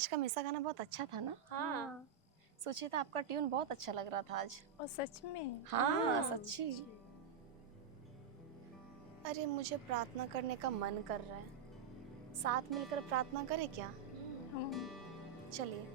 आज का मिसा गाना बहुत अच्छा था ना? हाँ। सोचिए था आपका ट्यून बहुत अच्छा लग रहा था आज। और सच में? हाँ, सच्ची। अरे मुझे प्रार्थना करने का मन कर रहा है। साथ मिलकर प्रार्थना करें क्या? हम चलिए।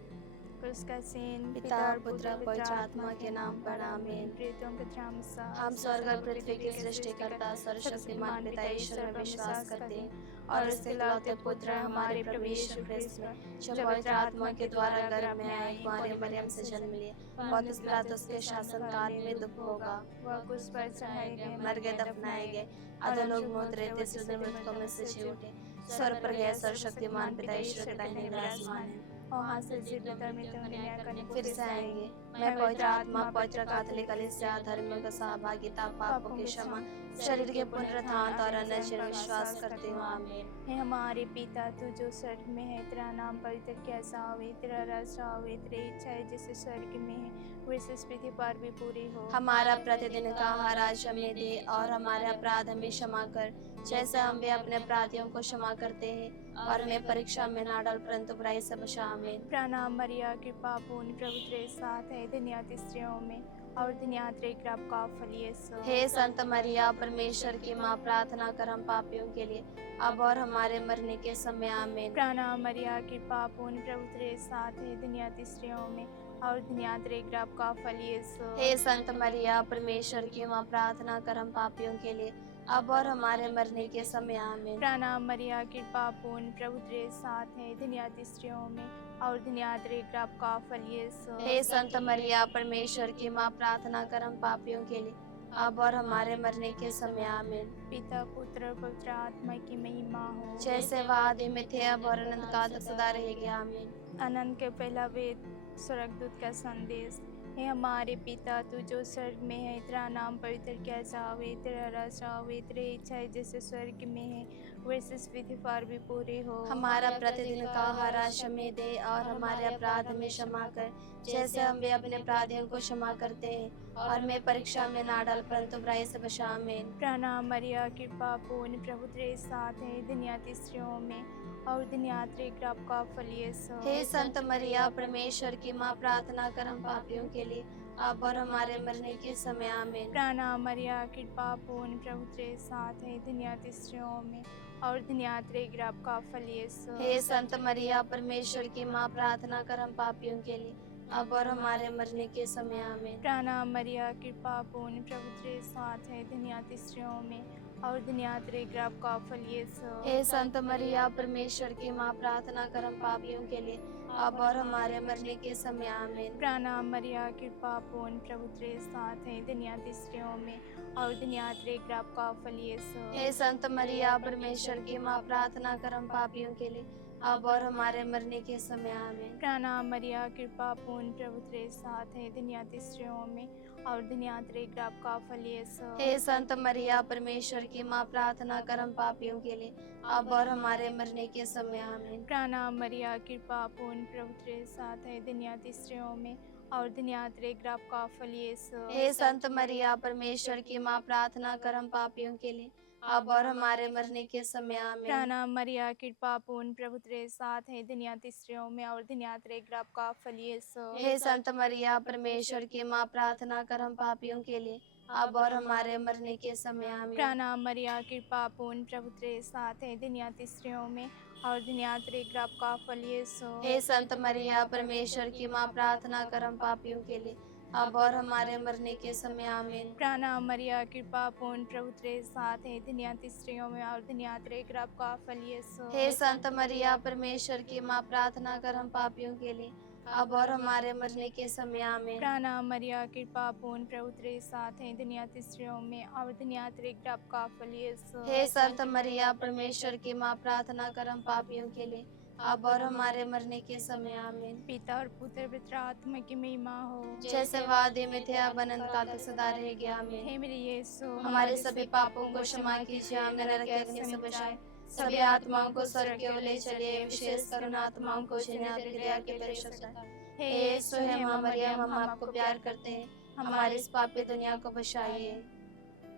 उसका सीन पिता, पिता और पुत्र, पुत्र पवित्र पवित्र आत्मा आत्मा के नाम पर आमीन। प्रेतों के ध्यान हम स्वर्ग और पृथ्वी के सृष्टिकर्ता सर्वशक्तिमान पिता ईश्वर में विश्वास करते हैं और उसके इकलौते पुत्र हमारे प्रभु यीशु ख्रिस्त में जो पवित्र आत्मा के द्वारा गर्भ में आए कुंवारी मरियम से जन्म लिए पौंतियुस पिलातुस के शासन काल में दुख होगा, वह क्रूस पर चढ़ाए गए, मर गए, दफनाए गए, अधोलोक में उतरे, तीसरे दिन मृतकों में से जी उठे, स्वर्ग पर गए, सर्वशक्तिमान पिता ईश्वर के दाहिने विराजमान है, और हाथ से जीवित और मृतों का न्याय करने को फिर से आएंगे। मैं पवित्र आत्मा, पवित्र कैथोलिक कलीसिया, धर्मियों का सहभागिता, पापों की क्षमा, शरीर के पुनरुत्थान और अन्य चिर विश्वास करती हूँ। आमीन। हे हमारे पिता, तू जो स्वर्ग में है, तेरा नाम पवित्र किया जावे, तेरा राज्य आवे, तेरी इच्छा है जैसे स्वर्ग में है वैसे इस पृथ्वी पर भी पूरी हो। हमारा प्रतिदिन का आहार आज हमें दे और हमारे अपराध हमें क्षमा कर जैसे हम भी अपने अपराधियों को क्षमा करते हैं और हमें परीक्षा में ना डाल परंतु बुराई से बचा। आमीन। प्रणाम मरिया, कृपा पूर्ण, प्रभु तेरे साथ है, धन्य स्त्रियों में और धन्य तेरे गर्भ का फल यीशु। हे संत मरिया, परमेश्वर की माँ, प्रार्थना कर हम पापियों के लिए अब और हमारे मरने के समय। आमीन। प्रणाम मरिया, कृपा पूर्ण, प्रभु तेरे साथ है, धन्य स्त्रियों में और धन्य तेरे गर्भ का फल यीशु। हे संत मरिया, परमेश्वर की माँ, प्रार्थना कर हम पापियों के लिए अब और हमारे मरने के समय। आमीन। प्रणाम मरिया, कृपा पूर्ण, प्रभु तेरे साथ है, धन्य स्त्रियों में और धन्य तेरे गर्भ का फल यीशु। हे संत मरिया, परमेश्वर की माँ, प्रार्थना कर हम पापियों के लिए अब और हमारे मरने के समय। आमीन। पिता, पुत्र और पवित्र आत्मा की महिमा हो, जैसे वह आदि में थे अब और अनंत काल तक सदा रहेगी। आमीन। अनंत के पहला वेद, स्वर्गदूत का संदेश। हे हमारे पिता, तू जो स्वर्ग में है, तेरा नाम पवित्र किया जावे, तेरा राज्य आवे, तेरी इच्छा है जैसे स्वर्ग में है वैसे इस पृथ्वी पर भी पूरी हो। हमारा प्रतिदिन का आहार आज हमें दे और हमारे अपराध हमें क्षमा कर जैसे हम भी अपने अपराधियों को क्षमा करते हैं और हमें परीक्षा में ना डाल परंतु बुराई से बचा। आमीन। प्रणाम मरिया, कृपा पूर्ण, प्रभु तेरे साथ है, धन्य स्त्रियों में और धन्य तेरे गर्भ का फल यीशु। हे संत मरिया, परमेश्वर की माँ, प्रार्थना कर हम पापियों के लिए अब और हमारे मरने के समय। आमीन। प्रणाम मरिया, कृपा पूर्ण, प्रभु तेरे साथ है, धन्य स्त्रियों में और धन्य तेरे गर्भ का फल यीशु। हे संत मरिया, परमेश्वर की माँ, प्रार्थना कर हम पापियों के लिए अब और हमारे मरने के समय। आमीन। प्रणाम मरिया, कृपा पूर्ण, प्रभु तेरे साथ है, धन्य स्त्रियों में और धन्य तेरे गर्भ का फल यीशु। हे संत मरिया, परमेश्वर की माँ, प्रार्थना कर हम पापियों के लिए अब और हमारे मरने के समय। आमीन। प्रणाम मरिया, कृपा पूर्ण, प्रभु तेरे साथ है, धन्य स्त्रियों में और धन्य तेरे गर्भ का फल यीशु। हे संत मरिया, परमेश्वर की माँ, प्रार्थना कर हम पापियों के लिए अब और हमारे मरने के समय। आमीन। प्रणाम मरिया, कृपा पूर्ण, प्रभु तेरे साथ है, धन्य स्त्रियों में और धन्य तेरे गर्भ का फल यीशु। हे संत मरिया, परमेश्वर की माँ, प्रार्थना कर हम पापियों के लिए अब और हमारे मरने के समय। आमीन। प्रणाम मरिया, कृपा पूर्ण, प्रभु तेरे साथ है, धन्य स्त्रियों में और धन्य तेरे गर्भ का फल यीशु। हे संत मरिया, परमेश्वर की माँ, प्रार्थना कर हम पापियों के लिए अब और हमारे मरने के समय। आमीन। प्रणाम मरिया, कृपा पूर्ण, प्रभु तेरे साथ है, धन्य स्त्रियों में और धन्य तेरे गर्भ का फल यीशु। हे संत मरिया, परमेश्वर की माँ, प्रार्थना कर हम पापियों के लिए अब और हमारे मरने के समय। आमीन। प्रणाम मरिया, कृपा पूर्ण, प्रभु तेरे साथ है, धन्य स्त्रियों में और धन्य तेरे गर्भ का फल यीशु। हे संत मरिया, परमेश्वर की माँ, प्रार्थना कर हम पापियों के लिए अब और हमारे मरने के समय। आमीन। प्रणाम मरिया, कृपा पूर्ण, प्रभु तेरे साथ है, धन्य स्त्रियों में और धन्य तेरे गर्भ का फल यीशु। हे संत मरिया, परमेश्वर की माँ, प्रार्थना कर हम पापियों के लिए अब और हमारे मरने के समय। आमीन। प्रणाम मरिया, कृपा पूर्ण, प्रभु तेरे साथ है, धन्य स्त्रियों में और धन्य तेरे गर्भ का फल यीशु। हे संत मरिया, परमेश्वर की माँ, प्रार्थना कर हम पापियों के लिए अब और हमारे मरने के समय। आमीन। पिता और पुत्र पवित्र आत्मा की महिमा हो, जैसे वादे में थे अब अनंत काल तक सदा रहेगी। आमीन। हे मेरे यीशु, हमारे सभी पापों को क्षमा कीजिए, हमें नरक के अग्नि से बचाए, सभी आत्माओं को स्वर्ग की ओर ले चलिए, विशेष करुण आत्माओं को जिन्हें आपकी दया की आवश्यकता है। हे यीशु, हे माँ मरियम, हम आपको प्यार करते हैं, हमारी इस पापी दुनिया को बचाइए।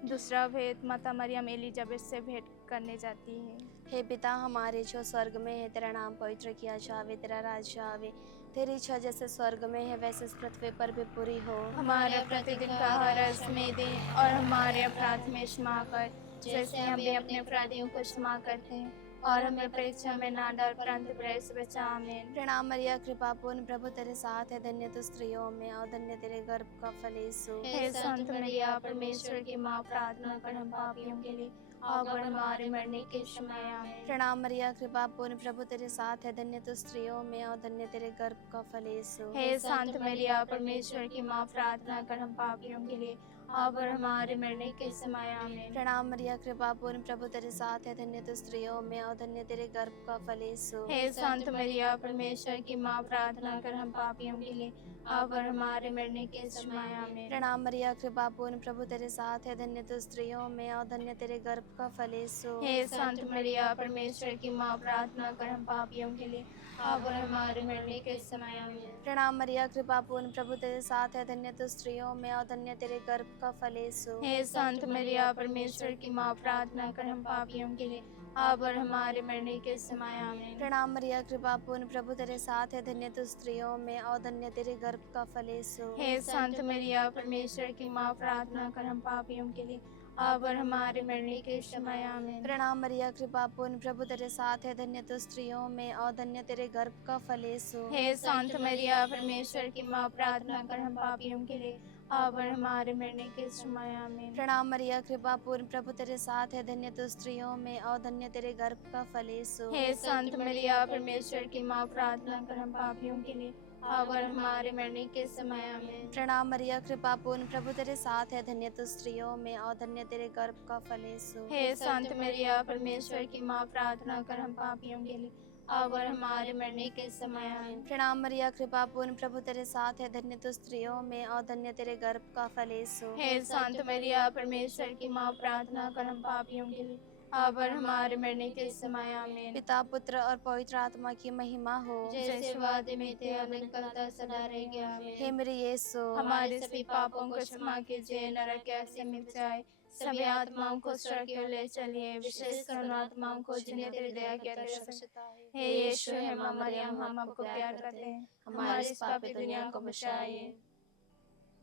दूसरा भेद, माता मरियम एलिजाबेथ से भेंट करने जाती है। हे पिता हमारे जो स्वर्ग में है, तेरा नाम पवित्र किया जावे, तेरा राज्य आवे, तेरी इच्छा जैसे स्वर्ग में है वैसे इस पृथ्वी पर भी पूरी हो। हमारा प्रतिदिन का आहार आज हमें दे, और हमारे अपराध में क्षमा कर, जैसे हम भी अपने अपराधियों को क्षमा करते हैं, और हमें परीक्षा में ना डाल, परंतु बुराई से बचा। आमीन। प्रणाम मरिया, कृपा पूर्ण, प्रभु तेरे साथ है, धन्य तू स्त्रियों में और धन्य तेरे गर्भ का फल यीशु। हे संत मरिया, परमेश्वर की माँ, प्रार्थना कर हम पापियों के लिए, अब और हमारे मरने के समय। आमीन। प्रणाम मरिया, कृपा पूर्ण, प्रभु तेरे साथ है, धन्य तू स्त्रियों में और धन्य तेरे गर्भ का फल यीशु। हे संत मरिया, परमेश्वर की माँ, प्रार्थना कर हम पापियों के लिए, अब और हमारे मरने के समय। आमीन। प्रणाम मरिया, कृपा पूर्ण, प्रभु तेरे साथ है, धन्य तू स्त्रियों में और धन्य तेरे गर्भ का फल यीशु। हे संत मरिया, परमेश्वर की माँ, प्रार्थना कर हम पापियों के लिए, अब और हमारे मरने के समय। आमीन। प्रणाम मरिया, कृपा पूर्ण, प्रभु तेरे साथ है, धन्य तू स्त्रियों में और धन्य तेरे गर्भ का फल यीशु। हे संत मरिया, परमेश्वर की माँ, प्रार्थना कर हम पापियों के लिए, अब और हमारे मरने के समय। आमीन। प्रणाम मरिया, कृपा पूर्ण, प्रभु तेरे साथ है, धन्य तू स्त्रियों में और धन्य तेरे गर्भ का फल यीशु। हे संत मरिया, परमेश्वर की माँ, प्रार्थना कर हम पापियों के लिए, अब और हमारे मरने के समय। आमीन। प्रणाम मरिया, कृपा पूर्ण, प्रभु तेरे साथ है, धन्य तू स्त्रियों में और धन्य तेरे गर्भ का फल यीशु। हे संत मरिया, परमेश्वर की माँ, प्रार्थना कर हम पापियों के लिए, अब और हमारे मरने के समय। आमीन। प्रणाम मरिया, कृपा पूर्ण, प्रभु तेरे साथ है, धन्य तू स्त्रियों में और धन्य तेरे गर्भ का फल यीशु। हे संत मरिया, परमेश्वर की माँ, प्रार्थना कर हम पापियों के लिए, अब और हमारे मरने के समय। आमीन। प्रणाम मरिया, कृपा पूर्ण, प्रभु तेरे साथ है, धन्य तू स्त्रियों में और धन्य तेरे गर्भ का फल यीशु। हे संत मरिया, परमेश्वर की माँ, प्रार्थना कर हम पापियों के लिए, अब और हमारे मरने के समय। आमीन। प्रणाम मरिया, कृपा पूर्ण, प्रभु तेरे साथ है, धन्य तू स्त्रियों में और धन्य तेरे गर्भ का फल यीशु। हे संत मरिया, परमेश्वर की माँ, प्रार्थना कर हम पापियों के लिए, अब और हमारे मरने के समय। आमीन। प्रणाम मरिया, कृपा पूर्ण, प्रभु तेरे साथ है, धन्य तू स्त्रियों में और धन्य तेरे गर्भ का फल यीशु। हे संत मरिया, परमेश्वर की माँ, प्रार्थना कर हम पापियों के लिए, अब और हमारे मरने के समय। आमीन। पिता, पुत्र और पवित्र आत्मा की महिमा हो। जैसे वादे में थे, अब निकलता सदा रहेगा। आमीन। हे मेरे यीशु, हमारे सभी पापों को क्षमा कीजिए, नरक से बचाए, सभी आत्माओं को स्वर्ग की ओर ले चलिए, विशेषकर उन आत्माओं को जिन्हें तेरी दया की आवश्यकता है। हे यीशु, हे माँ मरियम, हम आपको प्यार करते हैं, हमारी इस पापी दुनिया को बचाइए।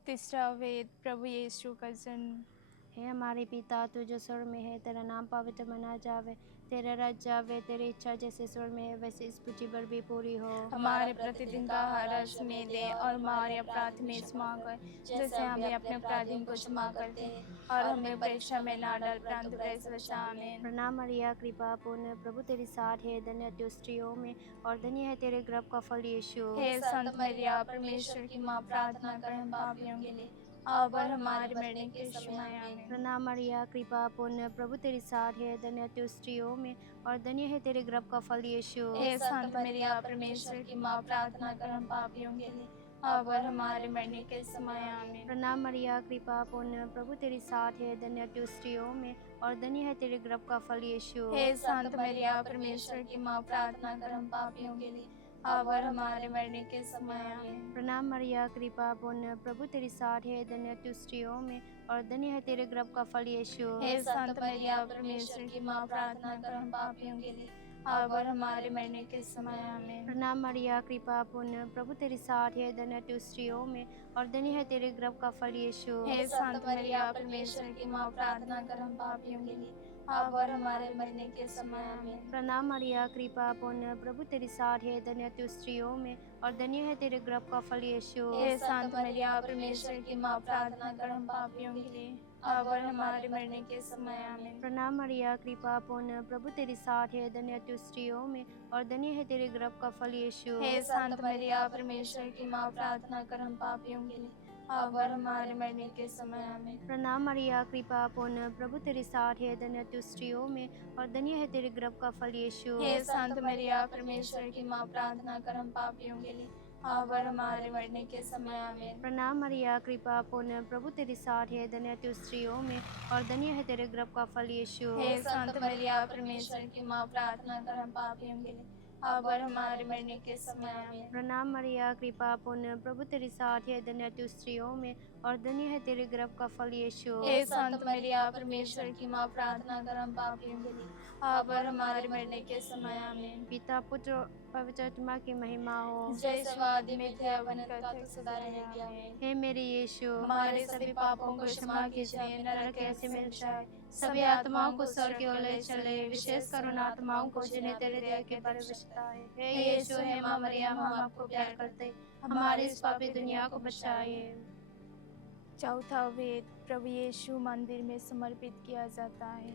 तीसरा वेद, प्रभु यीशु का जन्म। हे हमारे पिता, तू जो स्वर्ग में है, तेरा नाम पवित्र मना जावे, तेरा राज्य आवे, तेरी इच्छा जैसे स्वर्ग में है वैसे इस पृथ्वी पर भी पूरी हो। हमारे प्रतिदिन का आहार आज हमें दे, और हमारे अपराध में क्षमा कर, जैसे हम भी अपने अपराधियों को क्षमा करते हैं, और हमें परीक्षा में ना डाल, परंतु बुराई से बचा। आमीन। प्रणाम मरिया, कृपा पूर्ण, प्रभु तेरे साथ है, धन्य तू स्त्रियों में और धन्य है तेरे गर्भ का फल यीशु। हे संत मरिया, परमेश्वर की माँ, प्रार्थना कर हम पापियों के लिए, अब और हमारे मरने के समय। आमीन। प्रणाम मरिया, कृपा पूर्ण, प्रभु तेरे साथ है, धन्य तू स्त्रियों में और धन्य है तेरे गर्भ का फल यीशु। हे संत मरिया, परमेश्वर की माँ, प्रार्थना कर हम पापियों के लिए, अब और हमारे मरने के समय। आमीन। प्रणाम मरिया, कृपा पूर्ण, प्रभु तेरे साथ है, धन्य तू स्त्रियों में और धन्य है तेरे गर्भ का फल यीशु। हे संत मरिया, परमेश्वर की माँ, प्रार्थना कर हम पापियों के लिए, अब और हमारे मरने के समय। आमीन। प्रणाम मरिया, कृपा पूर्ण, प्रभु तेरे साथ है, धन्य तू स्त्रियों में और धन्य है तेरे गर्भ का फल यीशु। हे संत मरिया, परमेश्वर की माँ, प्रार्थना कर हम पापियों के लिए, अब और हमारे मरने के समय। आमीन। प्रणाम मरिया, कृपा पूर्ण, प्रभु तेरे साथ है, धन्य तू स्त्रियों में और धन्य है तेरे गर्भ का फल यीशु। हे संत मरिया, परमेश्वर की माँ, प्रार्थना कर हम पापियों के लिए, अब और हमारे मरने के समय। आमीन। प्रणाम मरिया, कृपा पूर्ण, प्रभु तेरे साथ है, धन्य तू स्त्रियों में और धन्य है तेरे गर्भ का फल यीशु। हे संत मरिया, परमेश्वर की माँ, प्रार्थना कर हम पापियों के लिए, अब और हमारे मरने के समय। आमीन। प्रणाम मरिया, कृपा पूर्ण, प्रभु तेरे साथ है, धन्य तू स्त्रियों में और धन्य है तेरे गर्भ का फल यीशु। हे संत मरिया, परमेश्वर की माँ, प्रार्थना कर हम पापियों के लिए, अब और हमारे मरने के समय। आमीन। प्रणाम मरिया, कृपा पूर्ण, प्रभु तेरे साथ है, धन्य तू स्त्रियों में और धन्य है तेरे गर्भ का फल यीशु। हे संत मरिया, परमेश्वर की माँ, प्रार्थना कर हम पापियों के लिए, अब और हमारे मरने के समय। आमीन। प्रणाम मरिया, कृपा पूर्ण, प्रभु तेरे साथ है, धन्य तू स्त्रियों में और धन्य है तेरे गर्भ का फल यीशु। हे संत मरिया, परमेश्वर की माँ, प्रार्थना कर हम पापियों के लिए, अब और हमारे मरने के समय आमीन। प्रणाम मरिया, कृपा पूर्ण, प्रभु तेरे साथ है, धन्य तू स्त्रियों में और धन्य है तेरे गर्भ का फल यीशु। हे संत मरिया, परमेश्वर की माँ, प्रार्थना कर हम पापियों के लिए, अब और हमारे मरने के समय आमीन। पिता पुत्र और पवित्र आत्मा की महिमा हो। जैसे वादी में थे अवनत का तो सदा रहेगी आमीन। हे मेरे यीशु, हमारे सभी पापों को क्षमा कीजिए, नरक कैसे मिल जाए, सभी आत्माओं को स्वर्ग की ओर ले चले, विशेष करुण आत्माओं को जिन्हें तेरे दया की बड़ी आवश्यकता है। हे यीशु, हे माँ मरियम, हम आपको प्यार करते, हमारी इस पापी दुनिया को बचाइए। चौथा वेद, प्रभु यीशु मंदिर में समर्पित किया जाता है।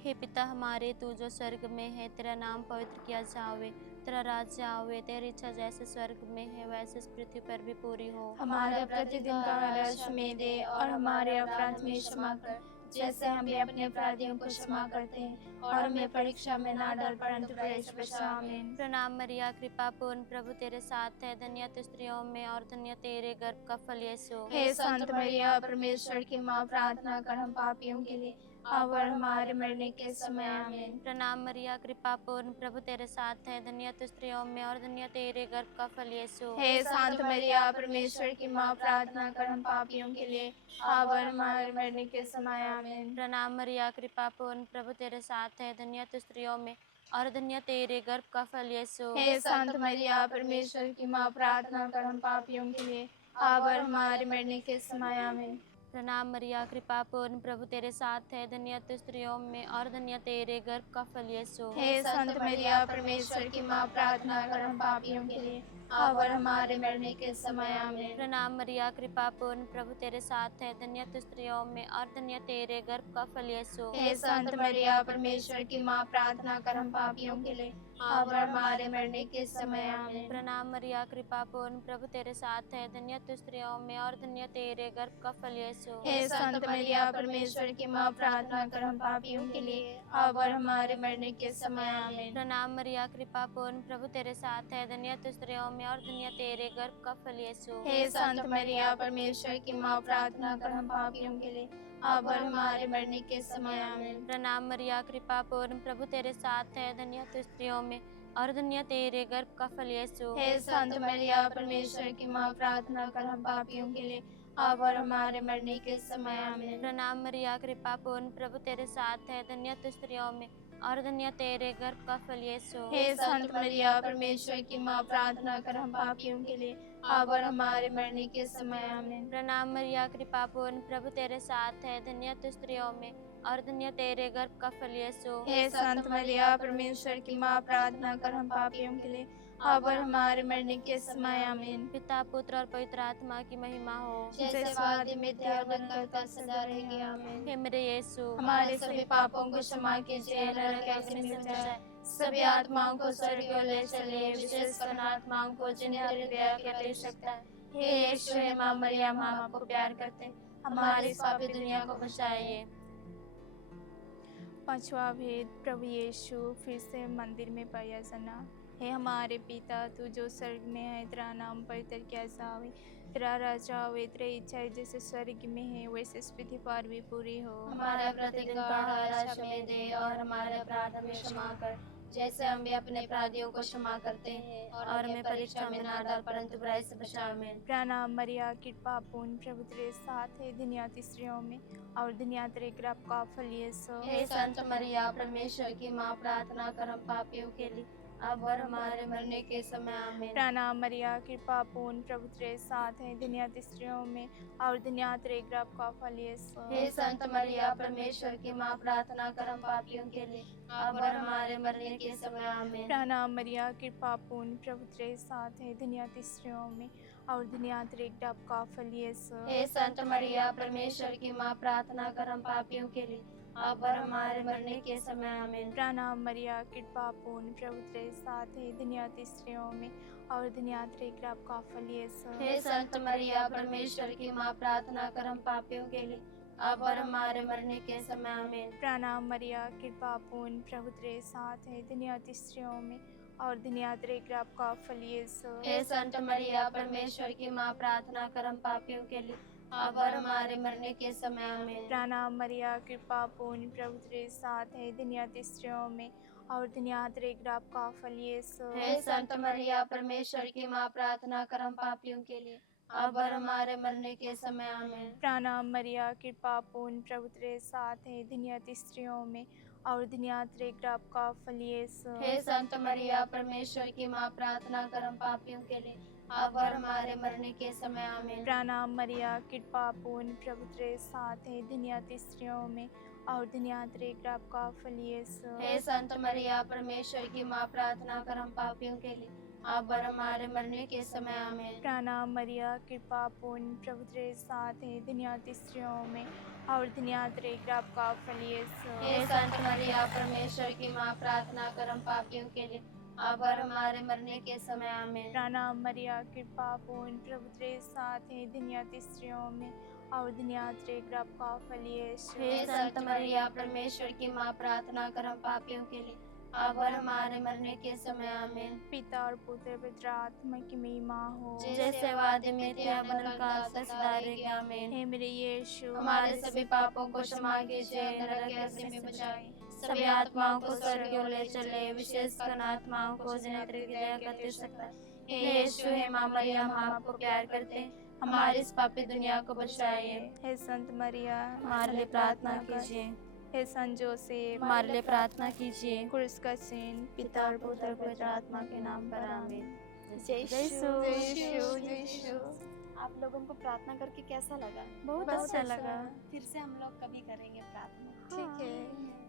हे पिता हमारे, तू जो स्वर्ग में है, तेरा नाम पवित्र किया जावे, तेरा राज्य आवे, तेरी इच्छा जैसे स्वर्ग में है वैसे इस पृथ्वी पर भी पूरी हो। हमारा प्रतिदिन का आहार हमें दे, और हमारे अपराध में क्षमा कर, जैसे हम भी अपने अपराधियों को क्षमा करते हैं, और हमें परीक्षा में ना डाल, परंतु बुराई से बचा। आमीन। प्रणाम मरिया, कृपा पूर्ण, प्रभु तेरे साथ है, धन्य तू स्त्रियों में और धन्य तेरे गर्भ का फल यीशु। हे संत मरिया, परमेश्वर की माँ, प्रार्थना कर हम पापियों के लिए, अब और हमारे मरने के समय। आमीन। प्रणाम मरिया, कृपा पूर्ण, प्रभु तेरे साथ है, धन्य तू स्त्रियों में और धन्य तेरे गर्भ का फल यीशु। हे संत मरिया, परमेश्वर की माँ, प्रार्थना कर हम पापियों के लिए, अब और हमारे मरने के समय। आमीन। प्रणाम मरिया, कृपा पूर्ण, प्रभु तेरे साथ है, धन्य तू स्त्रियों में और धन्य तेरे गर्भ का फल यीशु। हे संत मरिया, परमेश्वर की माँ, प्रार्थना कर हम पापियों के लिए, अब और हमारे मरने के समय। आमीन। प्रणाम मरिया, कृपा पूर्ण, प्रभु तेरे साथ है, धन्य तू स्त्रियों में और धन्य तेरे गर्भ का फल यीशु। हे संत मरिया, परमेश्वर की माँ, प्रार्थना कर हम पापियों के लिए, अब और हमारे मरने के समय। आमीन। प्रणाम मरिया, कृपा पूर्ण, प्रभु तेरे साथ है, धन्य तू स्त्रियों में और धन्य तेरे गर्भ का फल यीशु। हे संत मरिया, परमेश्वर की माँ, प्रार्थना कर हम पापियों के लिए, अब और हमारे मरने के समय। आमीन। प्रणाम मरिया, कृपा पूर्ण, प्रभु तेरे साथ है, धन्य तू स्त्रियों में और धन्य तेरे गर्भ का फल यीशु। हे संत मरिया, परमेश्वर की माँ, प्रार्थना कर हम पापियों के लिए, अब और हमारे मरने के समय। आमीन। प्रणाम मरिया, कृपा पूर्ण, प्रभु तेरे साथ है, धन्य तू स्त्रियों में और धन्य तेरे गर्भ का फल यीशु। हे संत मरिया, परमेश्वर की माँ, प्रार्थना कर हम पापियों के लिए, अब और हमारे मरने के समय। आमीन। प्रणाम मरिया, कृपा पूर्ण, प्रभु तेरे साथ है, धन्य तू स्त्रियों में और धन्य तेरे गर्भ का फल यीशु। हे संत मरिया, परमेश्वर की माँ, प्रार्थना कर हम पापियों के लिए, अब और हमारे मरने के समय। आमीन। प्रणाम मरिया, कृपा पूर्ण, प्रभु तेरे साथ है, धन्य तू स्त्रियों में और धन्य तेरे गर्भ का फल यीशु। हे संत मरिया, परमेश्वर की माँ, प्रार्थना कर हम पापियों के लिए, अब और हमारे मरने के समय। आमीन। प्रणाम मरिया, कृपा पूर्ण, प्रभु तेरे साथ है, धन्य तू स्त्रियों में और धन्य तेरे गर्भ का फल यीशु। हे संत मरिया, परमेश्वर की माँ, प्रार्थना कर हम पापियों के लिए, अब और हमारे मरने के समय। आमीन। पिता, पुत्र और पवित्र आत्मा की महिमा हो। जैसे आदि में थे, अब और सदा रहेगी। आमीन। हे मेरे यीशु, हमारे सभी पापों को क्षमा कीजिए, नरक कैसे मिल जाए, सभी आत्माओं को स्वर्ग की ओर ले चलिए, विशेष कर आत्माओं को जिन्हें तेरी दया की आवश्यकता है। हे यीशु, हे माँ मरियम, हम आपको प्यार करते हैं, हमारी इस पापी दुनिया को बचाइए। पांचवा भेद, प्रभु यीशु फिर से मंदिर में पाया जाना। हे हमारे पिता, तू जो स्वर्ग में है, तेरा नाम पवित्र किया जावे, तेरा राज्य आवे, तेरी इच्छा जैसे स्वर्ग में है वैसे इस पृथ्वी पर भी पूरी हो। हमारा प्रतिदिन का आहार आज हमें दे, और हमारे अपराध हमें क्षमा कर, जैसे हम भी अपने अपराधियों को क्षमा करते हैं, और हमें परीक्षा में ना डाल, परंतु बुराई से बचा। आमीन। प्रणाम मरिया, कृपा पूर्ण, प्रभु तेरे साथ है, धन्य तू स्त्रियों में और धन्य तेरे गर्भ का फल यीशु। हे संत मरिया, परमेश्वर की माँ, प्रार्थना कर हम पापियों के लिए, अब और हमारे मरने के समय। आमीन। प्रणाम मरिया, कृपा पूर्ण, प्रभु तेरे साथ है, धन्य तू स्त्रियों में और धन्य तेरे गर्भ का फल यीशु। हे संत मरिया, परमेश्वर की माँ, प्रार्थना कर हम पापियों के लिए, अब और हमारे मरने के समय। आमीन। प्रणाम मरिया, कृपा पूर्ण, प्रभु तेरे साथ है, धन्य तू स्त्रियों में और धन्य तेरे गर्भ का फल यीशु। हे संत मरिया, परमेश्वर की माँ, प्रार्थना कर हम पापियों के लिए, अब और हमारे मरने के समय। आमीन। प्रणाम मरिया, कृपा पूर्ण, प्रभु तेरे साथ है, धन्य तू स्त्रियों में और धन्य तेरे गर्भ का फल यीशु। हे संत मरिया, परमेश्वर की माँ, प्रार्थना कर हम पापियों के लिए, अब और हमारे मरने के समय। आमीन। प्रणाम मरिया, कृपा पूर्ण, प्रभु तेरे साथ है, धन्य तू स्त्रियों में और धन्य तेरे गर्भ का फल यीशु। हे संत मरिया, परमेश्वर की माँ, प्रार्थना कर हम पापियों के लिए, अब और हमारे मरने के समय। आमीन। प्रणाम मरिया, कृपा पूर्ण, प्रभु तेरे साथ है, धन्य तू स्त्रियों में और धन्यवाद आपका फल यीशु। हे संत मरिया परमेश्वर की माँ, प्रार्थना कर हम पापियों के लिए, अब और हमारे मरने के समय आमीन। प्रणाम मरिया, कृपा पूर्ण, प्रभु तेरे साथ है, धन्यवाद स्त्रियों में और धन्यवाद आपका फल यीशु। हे संत मरिया परमेश्वर की माँ, प्रार्थना कर हम पापियों के लिए, अब और हमारे मरने के समय आमीन। प्रणाम मरिया, कृपा पूर्ण, प्रभु तेरे साथ है, धन्यवाद स्त्रियों में और धन्यवाद आपका फल यीशु। हे संत मरिया परमेश्वर की माँ, प्रार्थना कर हम पापियों के लिए, अब और हमारे मरने के समय आमीन। प्रणाम मरिया, कृपा पूर्ण, प्रभु तेरे साथ है, धन्यवाद स्त्रियों में और धन्यवाद आपका फल यीशु। हे संत मरिया परमेश्वर की माँ, प्रार्थना कर हम पापियों के लिए, अब और हमारे मरने के समय आमीन। प्रणाम मरिया, कृपा पूर्ण, प्रभु तेरे साथ है, धन्यवाद स्त्रियों में और धन्यवाद आपका फल यीशु। हे संत मरिया परमेश्वर की माँ, प्रार्थना कर हम पापियों के लिए, अब और हमारे मरने के समय आमीन। पिता और पुत्र पवित्र आत्मा की महिमा हो, जैसे वादे में थे, अब काल तक सदा रहेगी आमीन। हे मेरे यीशु, हमारे सभी पापों को क्षमा कीजिए, नरक के अग्नि में बचाए सभी आत्माओं को स्वर्ग की ओर ले चले, विशेषकर आत्माओं को जिन्हें तेरी दया का अति सकता है। हे यीशु, हे माँ मरियम, हम आपको प्यार करते हैं, हमारी इस पापी दुनिया को बचाइए। हे संत मरिया, हमारे लिए प्रार्थना कीजिए। हे संत जोसेफ, हमारे लिए प्रार्थना कीजिए। क्रूस का चिन्ह, पिता और पुत्र और पवित्र आत्मा के नाम पर आमीन। जय यीशु। जय यीशु। आप लोगों को प्रार्थना करके कैसा लगा? बहुत अच्छा लगा। फिर से हम लोग कभी करेंगे प्रार्थना। ठीक है।